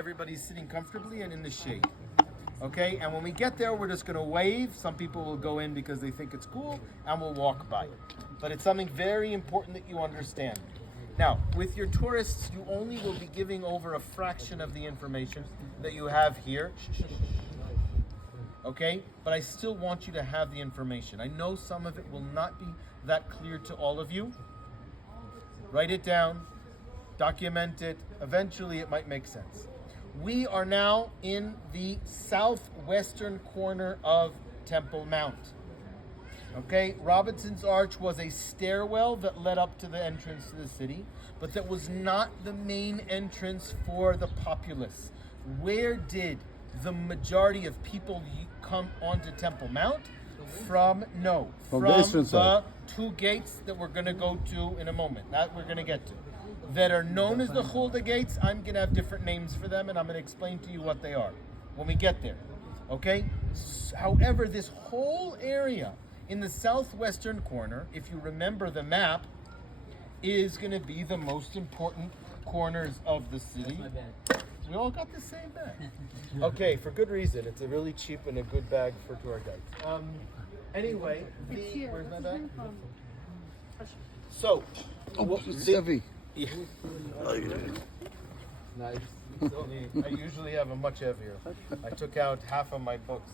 Everybody's sitting comfortably and in the shade. Okay, and when we get there, we're just going to wave. Some people will go in because they think it's cool, and we'll walk by. But it's something very important that you understand. Now, with your tourists, you only will be giving over a fraction of the information that you have here. Okay, but I still want you to have the information. I know some of it will not be that clear to all of you. Write it down, document it. Eventually, it might make sense. We are now in the southwestern corner of Temple Mount. Okay, Robinson's Arch was a stairwell that led up to the entrance to the city, but that was not the main entrance for the populace. Where did the majority of people come onto Temple Mount? From the two gates that we're going to go to in a moment, that we're going to get to, that are known as the Hulda gates. I'm going to have different names for them, and I'm going to explain to you what they are when we get there. Okay? However, this whole area in the southwestern corner, if you remember the map, is going to be the most important corners of the city. We all got the same bag. Okay, for good reason. It's a really cheap and a good bag for tour guides. Anyway, where's my bag? So, it's heavy. Yeah. Nice. I usually have a much heavier. I took out half of my books.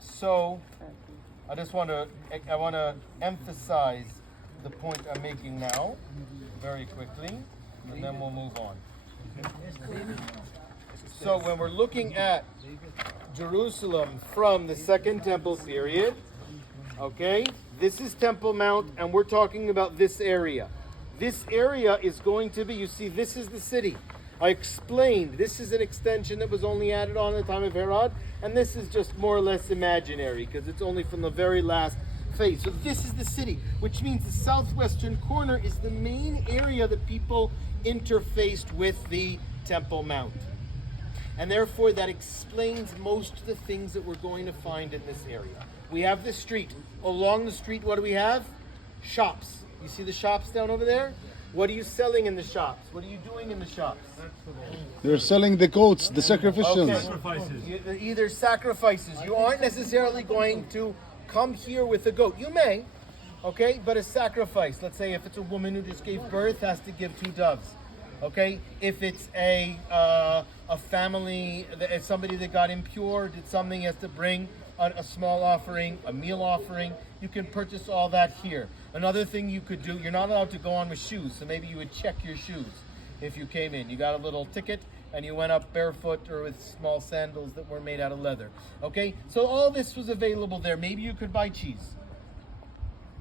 So I want to emphasize the point I'm making now very quickly, and then we'll move on. So when we're looking at Jerusalem from the Second Temple period, okay, this is Temple Mount, and we're talking about this area. This area is going to be, you see, this is the city. I explained, this is an extension that was only added on at the time of Herod, and this is just more or less imaginary, because it's only from the very last phase. So this is the city, which means the southwestern corner is the main area that people interfaced with the Temple Mount. And therefore, that explains most of the things that we're going to find in this area. We have the street. Along the street, what do we have? Shops. You see the shops down over there? What are you selling in the shops? What are you doing in the shops? They're selling the goats, the sacrificials. Okay. Sacrifices. Either sacrifices. You aren't necessarily going to come here with a goat. You may, okay, but a sacrifice. Let's say if it's a woman who just gave birth, has to give 2 doves. Okay, if it's a family, if somebody that got impure, did something, has to bring a small offering, a meal offering. You can purchase all that here. Another thing you could do, you're not allowed to go on with shoes, so maybe you would check your shoes if you came in. You got a little ticket and you went up barefoot or with small sandals that were made out of leather. Okay, so all this was available there. Maybe you could buy cheese.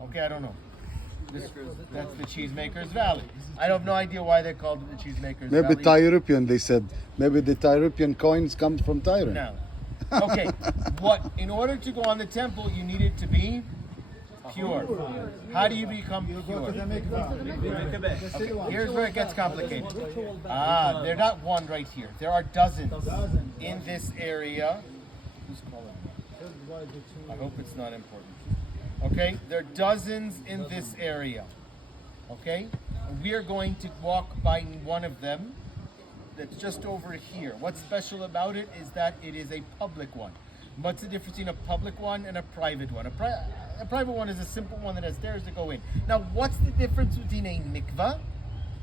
Okay, I don't know. That's the Cheesemaker's Valley. I have no idea why they called it the Cheesemaker's Valley. Maybe Tyropian, they said. Maybe the Tyropian coins come from Tyre. No. Okay, in order to go on the temple, you needed to be pure. How do you become pure? Okay, here's where it gets complicated. They're not one right here. There are dozens in this area. Who's calling me? I hope it's not important. Okay, there are dozens in this area. Okay, we are going to walk by one of them. That's just over here. What's special about it is that it is a public one. What's the difference between a public one and a private one? A private one is a simple one that has stairs to go in. Now, what's the difference between a mikvah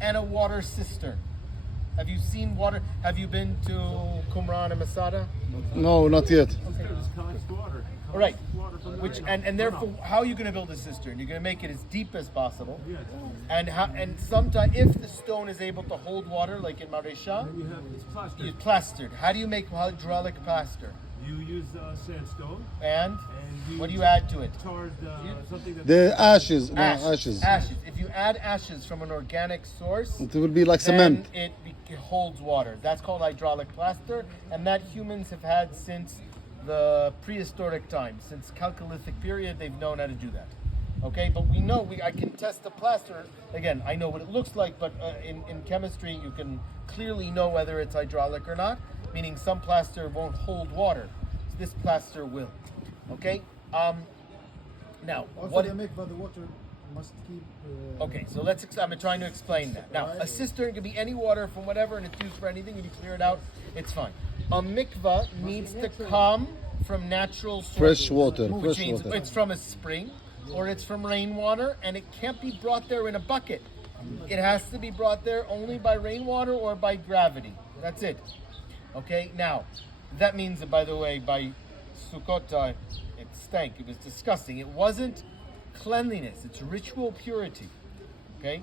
and a water cistern? Have you seen water? Have you been to Qumran and Masada? No, not yet. All right. And therefore, how are you going to build a cistern? You're going to make it as deep as possible. And sometimes, if the stone is able to hold water, like in Marisha, it's plastered. How do you make hydraulic plaster? You use sandstone. And what do you add to it? Charred, something that The ashes. Ashes. If you add ashes from an organic source, It will be like then cement. it holds water. That's called hydraulic plaster, and that humans have had since the prehistoric times, since Chalcolithic period. They've known how to do that. Okay, but we know I can test the plaster. Again, I know what it looks like, but in chemistry, you can clearly know whether it's hydraulic or not. Meaning, some plaster won't hold water. So this plaster will. Okay. Now, Also, what they make by the water must keep. Okay, so I'm trying to explain that. Now, a cistern can be any water from whatever, and it's used for anything. If you clear it out, it's fine. A mikvah needs to come from natural sources. Fresh water, Which fresh means water. it's from a spring or it's from rainwater, and it can't be brought there in a bucket. It has to be brought there only by rainwater or by gravity. That's it. Okay, now, that means that, by the way, by Sukkot, it stank. It was disgusting. It wasn't cleanliness. It's ritual purity. Okay?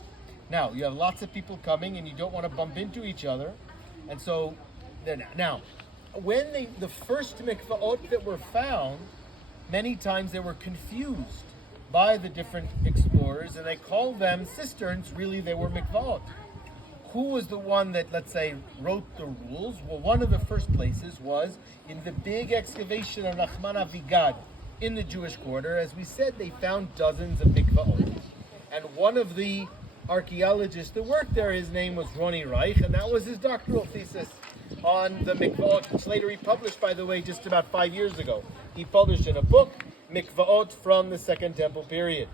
Now, you have lots of people coming and you don't want to bump into each other. And so, now, when the first mikvaot that were found, many times they were confused by the different explorers and they called them cisterns. Really, they were mikvaot. Who was the one that, let's say, wrote the rules? Well, one of the first places was in the big excavation of Nachman Avigad in the Jewish quarter. As we said, they found dozens of mikvaot. And one of the archaeologists that worked there, his name was Roni Reich, and that was his doctoral thesis on the mikvaot, which later he published, by the way, just about 5 years ago. He published in a book, Mikvaot from the Second Temple period,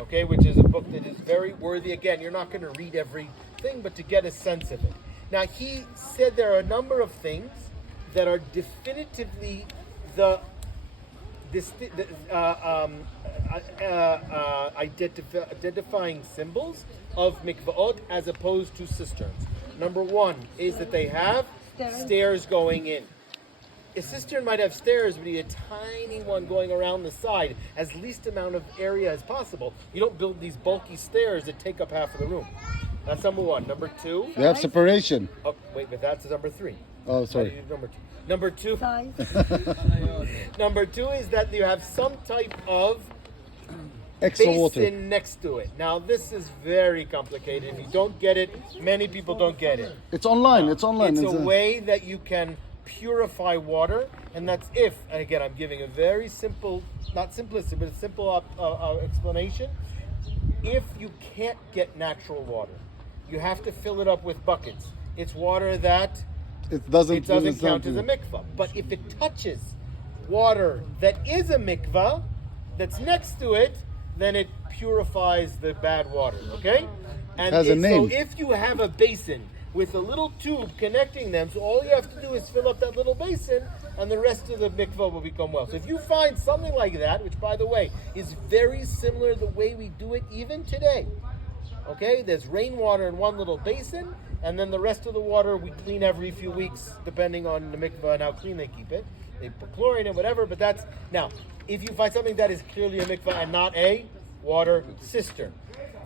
okay, which is a book that is very worthy. Again, you're not going to read everything, but to get a sense of it. Now, he said there are a number of things that are definitively identifying symbols of mikvaot as opposed to cisterns. Number one is that they have stairs going in. A cistern might have stairs, but you need a tiny one going around the side, as least amount of area as possible. You don't build these bulky stairs that take up half of the room. That's number one. Number two. They have separation. Oh, wait, but that's number three. Oh, sorry. Number two. Number two is that you have some type of Extra basin water. next to it. Now, this is very complicated. If you don't get it, many people don't get it. It's online. It's online. It's a way that you can purify water, and that's if, and again, I'm giving a very simple, not simplistic, but a simple explanation. If you can't get natural water, you have to fill it up with buckets. It's water that It doesn't count as a mikvah. But if it touches water that is a mikvah, that's next to it, then it purifies the bad water, okay? And Has a name. So if you have a basin with a little tube connecting them, so all you have to do is fill up that little basin, and the rest of the mikvah will become well. So if you find something like that, which, by the way, is very similar to the way we do it even today, okay? There's rainwater in one little basin, and then the rest of the water we clean every few weeks, depending on the mikvah and how clean they keep it. They put chlorine in, whatever, but that's... Now, if you find something that is clearly a mikvah and not a water cistern.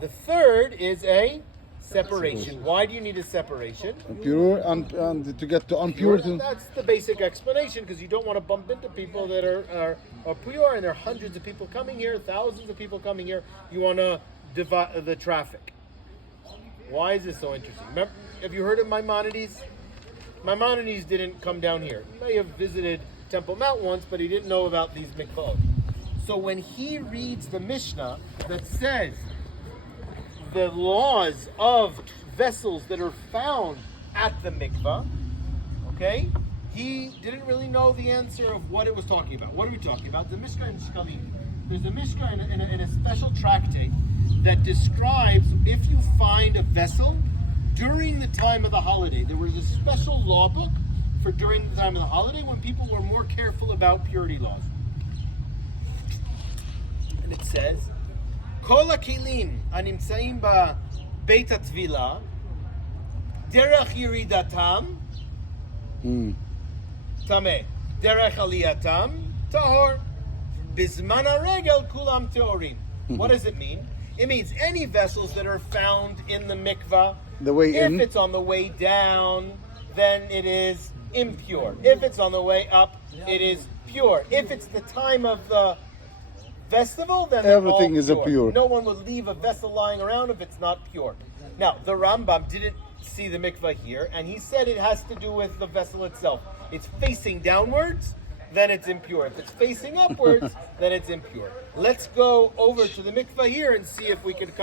The third is a separation. Why do you need a separation? Pure and to get to impure. That's the basic explanation, because you don't want to bump into people that are pure, and there are hundreds of people coming here, thousands of people coming here. You want to divide the traffic. Why is this so interesting? Remember, have you heard of Maimonides? Maimonides didn't come down here. He may have visited Temple Mount once, but he didn't know about these mikvot. So when he reads the Mishnah that says the laws of vessels that are found at the mikvah, okay, he didn't really know the answer of what it was talking about. What are we talking about? The Mishnah in Shkalim. There's a Mishnah in a special tractate that describes if you find a vessel during the time of the holiday. There was a special law book for during the time of the holiday when people were more careful about purity laws. And it says, Kol hakelim הנמצאים בבית הטבילה, דרך ירידתם, טמא, דרך עלייתם, טהור. בזמן הרגל כולם טהורים. What does it mean? It means any vessels that are found in the mikvah, The way if in. it's on the way down, then it is impure. If it's on the way up, it is pure. If it's the time of the festival, then they're Everything all is pure. No one would leave a vessel lying around if it's not pure. Now, the Rambam didn't see the mikvah here, and he said it has to do with the vessel itself. It's facing downwards, then it's impure. If it's facing upwards, then it's impure. Let's go over to the mikvah here and see if we can come